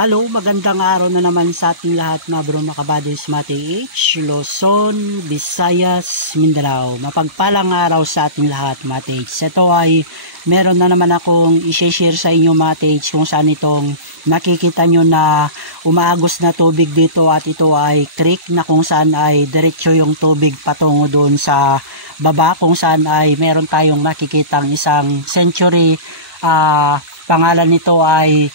Hello, magandang araw na naman sa ating lahat mga bro makabadis Mate H, Luzon, Visayas, Mindanao. Mapagpalang araw sa ating lahat Mate H. Ito ay meron na naman akong i-share sa inyo Mate H kung saan itong nakikita nyo na umaagos na tubig dito at ito ay creek na kung saan ay diretso yung tubig patungo doon sa baba kung saan ay meron tayong makikitang isang century. Pangalan nito ay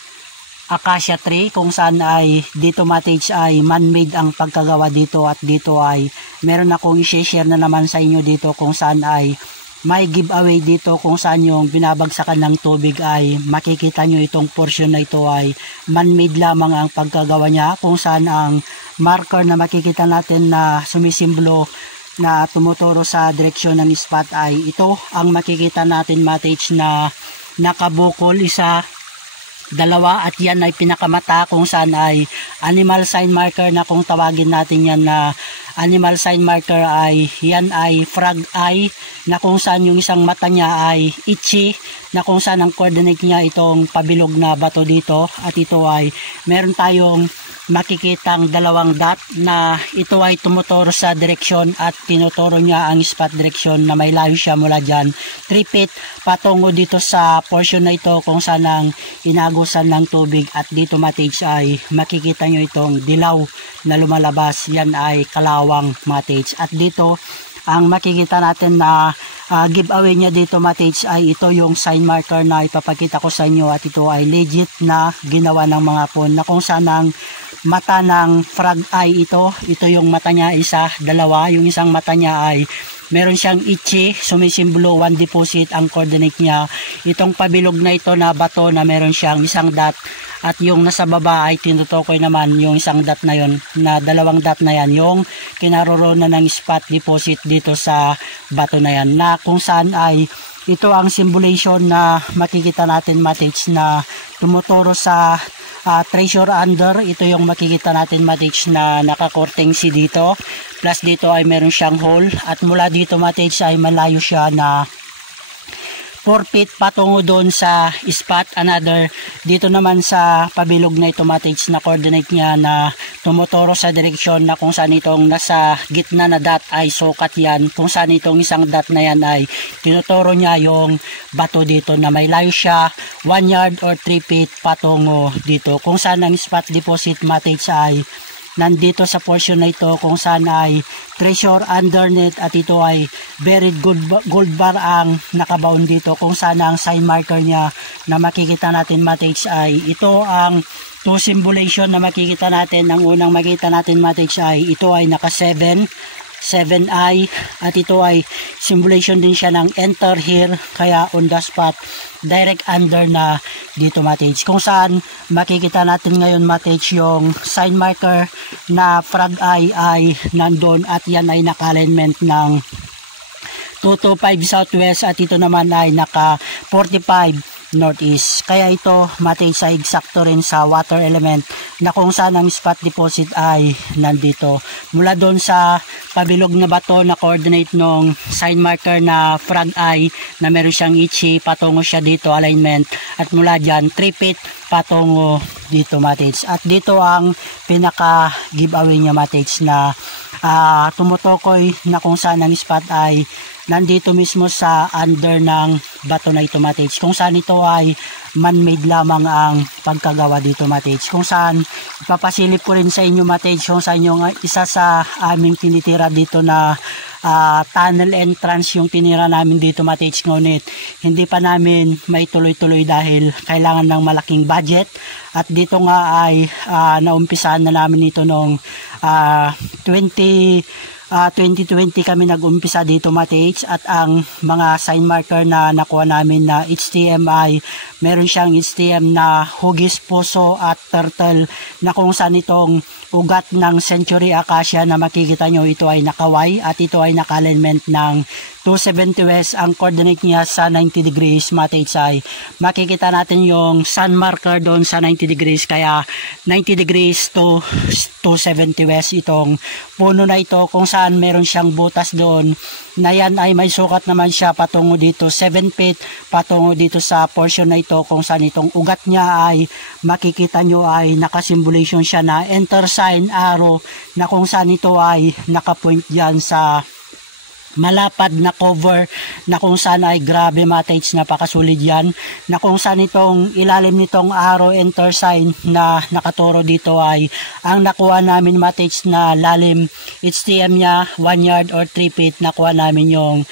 Acacia tree kung saan ay dito Mate H ay man-made ang pagkagawa dito at dito ay meron akong i-share na naman sa inyo dito kung saan ay may giveaway dito kung saan yung binabagsakan ng tubig ay makikita nyo itong portion na ito ay man-made lamang ang pagkagawa niya kung saan ang marker na makikita natin na sumisimbolo na tumuturo sa direksyon ng spot ay ito ang makikita natin Mate H na nakabukol isa, dalawa at yan ay pinakamata kung saan ay animal sign marker na kung tawagin natin yan na animal sign marker ay yan ay frog eye na kung saan yung isang mata niya ay itchy na kung saan ang coordinate niya itong pabilog na bato dito at ito ay meron tayong makikitang dalawang dot na ito ay tumuturo sa direksyon at tinuturo niya ang spot direction na may layo siya mula dyan 3 feet patungo dito sa portion na ito kung saan ang inagusan ng tubig at dito Mate H ay makikita nyo itong dilaw na lumalabas yan ay kalawang Mate H at dito ang makikita natin na giveaway niya dito Mate H ay ito yung sign marker na ipapakita ko sa inyo at ito ay legit na ginawa ng mga pon na kung saan ang mata ng frog eye ito yung mata niya isa, dalawa, yung isang mata niya ay meron siyang itchy, sumisimbolo 1 deposit ang coordinate niya, itong pabilog na ito na bato na meron siyang isang dot at yung nasa baba ay tinutukoy naman yung isang dot na yon na dalawang dot na yan yung kinaroroonan ng spot deposit dito sa bato na yan na kung saan ay ito ang symbolization na makikita natin Mate H na tumuturo sa treasure under. Ito yung makikita natin Mate H na nakakorteng si dito plus dito ay meron siyang hole at mula dito Mate H ay malayo siya na 4 feet patungo doon sa spot. Another dito naman sa pabilog na ito Mate H na coordinate niya na tumuturo sa direksyon na kung saan itong nasa gitna na dot ay sukat yan kung saan itong isang dot na yan ay tinuturo niya yung bato dito na may layo siya 1 yard or 3 feet patungo dito kung saan ang spot deposit Mate H ay nandito sa portion na ito kung saan ay treasure underneath at ito ay buried gold bar ang nakabaon dito kung saan ang sign marker niya na makikita natin Mate H ay ito ang two symbolization na makikita natin. Ang unang makikita natin Mate H ay ito ay naka 7 eye at ito ay symbolization din siya ng enter here kaya on the spot direct under na dito Mate H kung saan makikita natin ngayon Mate H yung sign marker na frog eye ay nandun at yan ay naka-alignment ng 225 southwest at ito naman ay naka 45 northeast. Kaya ito Mate H ay eksakto rin sa water element na kung saan ang spot deposit ay nandito. Mula doon sa pabilog na bato na coordinate ng sign marker na frog eye na meron siyang itchy patungo siya dito alignment at mula dyan 3 feet patungo dito Mate H. At dito ang pinaka giveaway niya Mate H na tumutukoy na kung saan ang spot ay nandito mismo sa under ng bato na ito Mate H kung saan ito ay man-made lamang ang pagkagawa dito Mate H kung saan ipapasilip ko rin sa inyo Mate H kung saan yung isa sa aming tinitira dito na tunnel entrance yung tinira namin dito Mate H ngunit hindi pa namin maituloy-tuloy dahil kailangan ng malaking budget at dito nga ay naumpisahan na namin ito noong 2020 kami nag-umpisa dito Mate H at ang mga sign marker na nakuha namin na HTMI meron siyang HTM na hugis, puso at turtle na kung saan itong ugat ng century acacia na makikita nyo ito ay nakaway at ito ay naka-alignment ng 270 west. Ang coordinate niya sa 90 degrees Mate H ay makikita natin yung sun marker doon sa 90 degrees kaya 90 degrees to 270 west itong puno na ito kung saan saan meron siyang butas doon na yan ay may sukat naman siya patungo dito 7 feet patungo dito sa portion na ito, kung saan itong ugat niya ay makikita nyo ay nakasimbolation siya na enter sign arrow, na kung saan ito ay nakapoint dyan sa malapad na cover, na kung saan ay grabe matage, napakasulid yan, na kung saan itong ilalim nitong arrow enter sign na nakaturo dito ay ang nakuha namin matage na lalim HTM niya 1 yard or 3 feet. Nakuha namin yung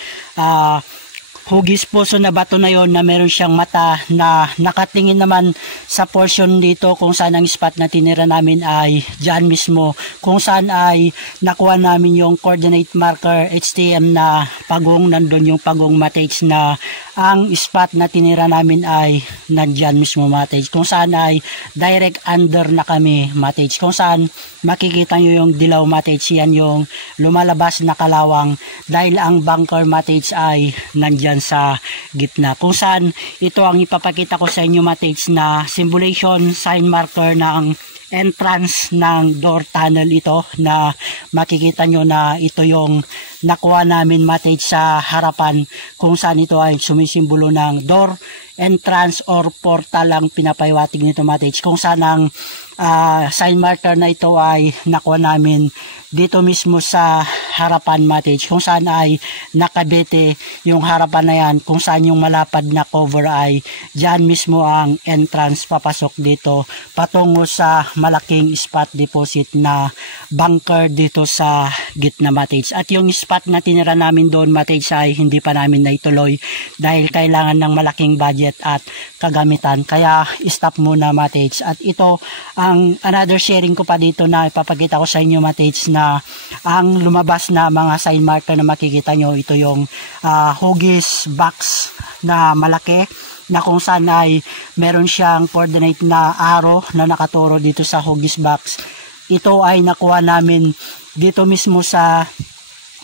hugis puso na bato na yon na meron siyang mata na nakatingin naman sa portion dito kung saan ang spot na tinira namin ay dyan mismo, kung saan ay nakuha namin yung coordinate marker HTM na pagong, nandun yung pagong matage na ang spot na tinira namin ay nandyan mismo matage, kung saan ay direct under na kami matage, kung saan makikita nyo yung dilaw matage, yan yung lumalabas na kalawang dahil ang bunker matage ay nandyan sa gitna, kung saan ito ang ipapakita ko sa inyo matage na symbolization sign marker ng entrance ng door tunnel ito, na makikita nyo na ito yung nakuha namin matage sa harapan, kung saan ito ay sumisimbolo ng door entrance or portal ang pinapaiwatig nito matage, kung saan ang sign marker na ito ay nakuha namin dito mismo sa harapan matage, kung saan ay nakabete yung harapan na yan, kung saan yung malapad na cover ay dyan mismo ang entrance papasok dito patungo sa malaking spot deposit na bunker dito sa gitna matage. At yung spot na tinira namin doon matage ay hindi pa namin naituloy dahil kailangan ng malaking budget at kagamitan, kaya stop muna matage. At ito ang another sharing ko pa dito na ipapakita ko sa inyo matage, na ang lumabas na mga sign marker na makikita nyo, ito yung hugis box na malaki, na kung saan ay meron siyang coordinate na arrow na nakaturo dito sa hugis box. Ito ay nakuha namin dito mismo sa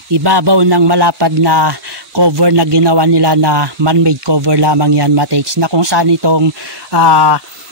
ibabaw ng malapad na cover na ginawa nila, na man-made cover lamang yan matage, na kung saan itong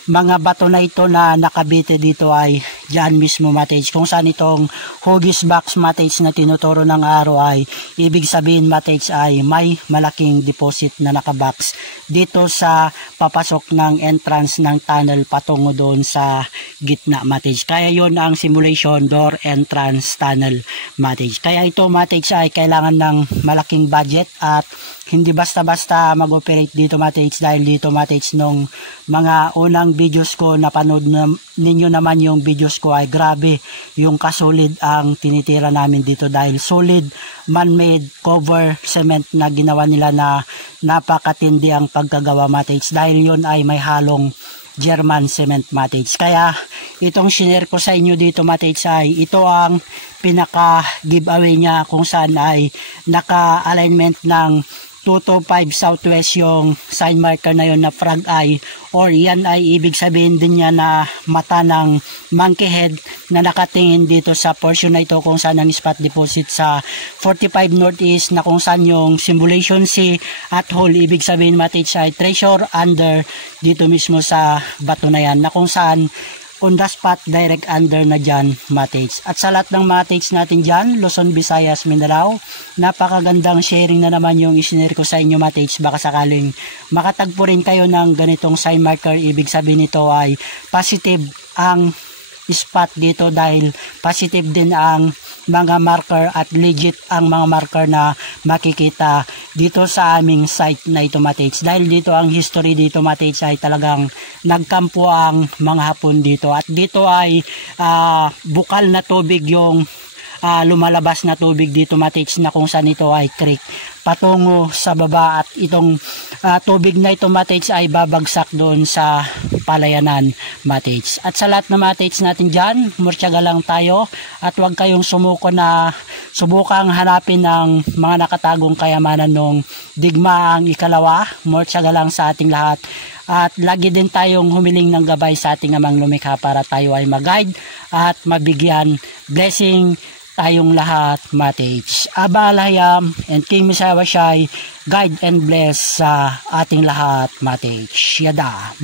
mga bato na ito na nakabite dito ay dyan mismo matage, kung saan itong hugis box matage na tinuturo ng arrow ay ibig sabihin matage ay may malaking deposit na nakabox dito sa papasok ng entrance ng tunnel patungo doon sa gitna matage. Kaya yon ang simulation door entrance tunnel matage. Kaya ito matage ay kailangan ng malaking budget at hindi basta-basta mag-operate dito matage, dahil dito matage nung mga unang videos ko, napanood ninyo naman yung videos ko, ay grabe yung kasolid ang tinitira namin dito, dahil solid man-made cover cement na ginawa nila, na napakatindi ang pagkagawa matage, dahil yon ay may halong German cement matage. Kaya itong share ko sa inyo dito matage ay ito ang pinaka giveaway niya, kung saan ay naka-alignment ng 225 southwest yung sign marker na yon na frog eye, or yan ay ibig sabihin din niya na mata ng monkey head na nakatingin dito sa portion na ito, kung saan ang spot deposit sa 45 northeast, na kung saan yung simulation C at hole, ibig sabihin matage ay treasure under dito mismo sa bato na yan, na kung saan on the spot direct under na dyan matage. At sa lahat ng matage natin dyan, Luzon, Visayas, Mindanao, napakagandang sharing na naman yung isinare ko sa inyo matage. Baka sakaling makatagpo rin kayo ng ganitong sign marker, ibig sabihin nito ay positive ang spot dito, dahil positive din ang mga marker at legit ang mga marker na makikita dito sa aming site na ito matage, dahil dito ang history dito matage ay talagang nagkampo ang mga Hapon dito, at dito ay bukal na tubig yung lumalabas na tubig dito matage, na kung saan ito ay creek patungo sa baba, at itong tubig na ito matage ay babagsak doon sa palayanan matage. At sa lahat na matage natin dyan, murtyaga lang tayo at huwag kayong sumuko na subukang hanapin ng mga nakatagong kayamanan nung digmaang ikalawa. Murtyaga lang sa ating lahat. At lagi din tayong humiling ng gabay sa ating amang lumikha para tayo ay mag-guide at mabigyan blessing tayong lahat matage. Aba Alayam and King Misawa Shai, guide and bless sa ating lahat matage. Yada.